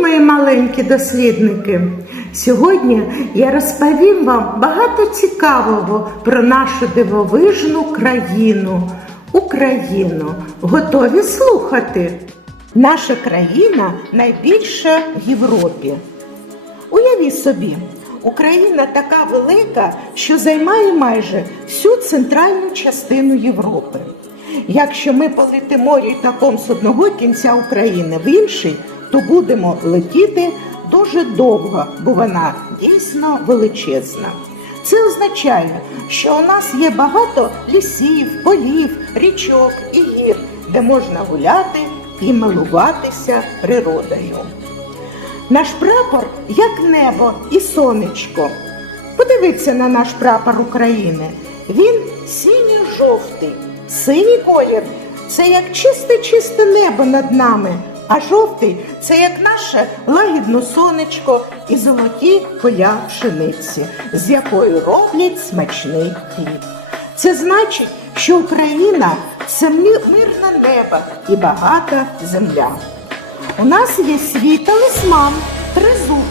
мої маленькі дослідники! Сьогодні я розповім вам багато цікавого про нашу дивовижну країну Україну. Готові слухати? Наша країна найбільша в Європі. Уявіть собі, Україна така велика, що займає майже всю центральну частину Європи. Якщо ми полетимо літаком з одного кінця України в інший, то будемо летіти дуже довго, бо вона дійсно величезна. Це означає, що у нас є багато лісів, полів, річок і гір, де можна гуляти і милуватися природою. Наш прапор як небо і сонечко. Подивіться на наш прапор України. Він синьо-жовтий. Синій колір це як чисте-чисте небо над нами, а жовтий це як наше лагідне сонечко і золоті поля пшениці, з якою роблять смачний хліб. Це значить, що Україна це ми- мирне небо і багата земля. У нас є свій талисман тризуб.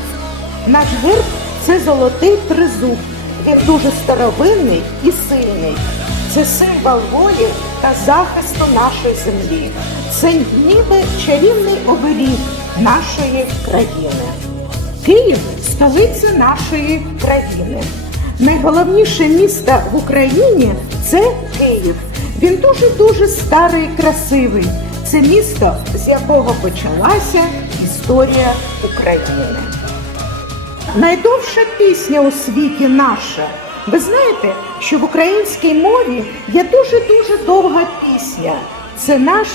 Наш герб це золотий тризуб. Він дуже старовинний і сильний. Це символ волі та захисту нашої землі. Це ніби чарівний оберіг нашої країни. Київ столиця нашої країни. Найголовніше місто в Україні це Київ. Він дуже-дуже старий і красивий. Це місто, з якого почалася історія України. Найдовша пісня у світі наша. Ви знаєте, що в українській мові є дуже-дуже довга пісня. Це наш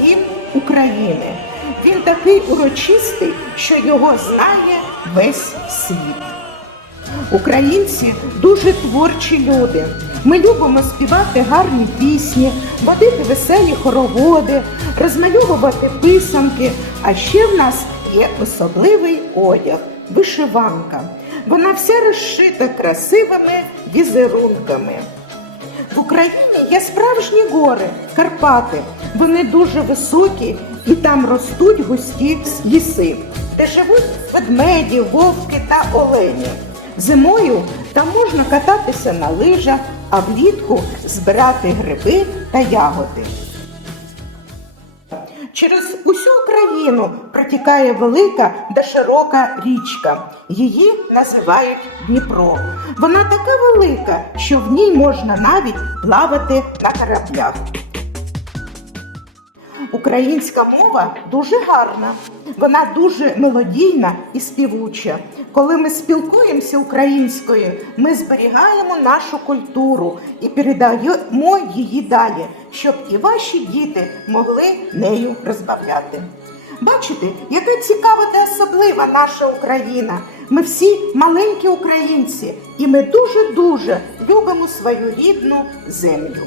гімн України. Він такий урочистий, що його знає весь світ. Українці дуже творчі люди. Ми любимо співати гарні пісні, водити веселі хороводи, розмальовувати писанки. А ще в нас є особливий одяг вишиванка. Вона вся розшита красивими візерунками. В Україні є справжні гори, Карпати. Вони дуже високі і там ростуть густі ліси, де живуть ведмеді, вовки та олені. Зимою там можна кататися на лижах, а влітку збирати гриби та ягоди. Через усю Україну протікає велика та широка річка. Її називають Дніпро. Вона така велика, що в ній можна навіть плавати на кораблях. Українська мова дуже гарна, вона дуже мелодійна і співуча. Коли ми спілкуємося українською, ми зберігаємо нашу культуру і передаємо її далі, щоб і ваші діти могли нею розбавляти. Бачите, яка цікава та особлива наша Україна. Ми всі маленькі українці, і ми дуже-дуже любимо свою рідну землю.